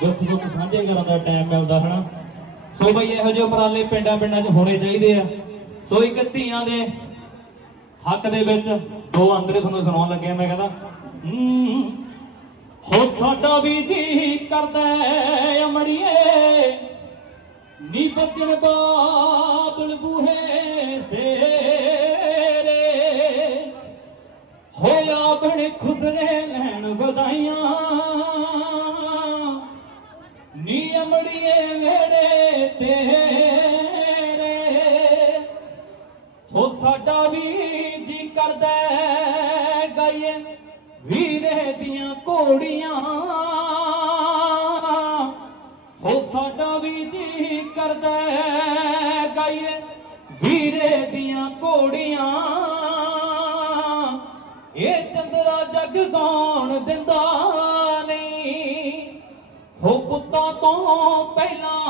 ਦੁੱਖ ਸੁੱਖ ਸਾਂਝੇ ਕਰਨ ਦਾ ਟਾਈਮ ਮਿਲਦਾ ਹਨਾ। ਸੋ ਬਈ ਇਹੋ ਜਿਹੇ ਉਪਰਾਲੇ ਪਿੰਡਾਂ ਪਿੰਡਾਂ 'ਚ ਹੋਣੇ ਚਾਹੀਦੇ ਆ। ਸੋ ਇੱਕ ਧੀਆਂ ਦੇ ਹੱਕ ਦੇ ਵਿੱਚ ਦੋ ਅੰਦਰੇ ਤੁਹਾਨੂੰ ਸੁਣਾਉਣ ਲੱਗਿਆ ਮੈਂ ਕਹਿੰਦਾ, ਹੋ ਸਾਡਾ ਵੀ ਜੀ ਕਰਦਾ ਹੈ ਅਮੜੀਏ ਨੀ ਬੱਚਣ ਬਾਬਲ ਬੂਹੇ ਸੇਰੇ। ਹੋਇਆ ਬਣ ਖੁਸਰੇ ਲੈਣ ਵਧਾਈਆਂ। ਨੀ ਅਮੜੀਏ ਵੇੜੇ ਤੇਰੇ। ਹੋ ਸਾਡਾ ਵੀ ਜੀ ਕਰਦਾ ਗਾਈਏ ਵੀਰੇ ਦੀਆਂ ਘੋੜੀਆਂ। ਹੋ ਸਾਡਾ ਵੀ ਜੀ ਕਰਦਾ ਗਾਈਏ ਵੀਰੇ ਦੀਆਂ ਘੋੜੀਆਂ। ਇਹ ਚੰਦਰਾ ਜਗ ਗਾਉਣ ਦਿੰਦਾ ਨਹੀਂ ਪੁੱਤਾਂ ਤੋਂ ਪਹਿਲਾਂ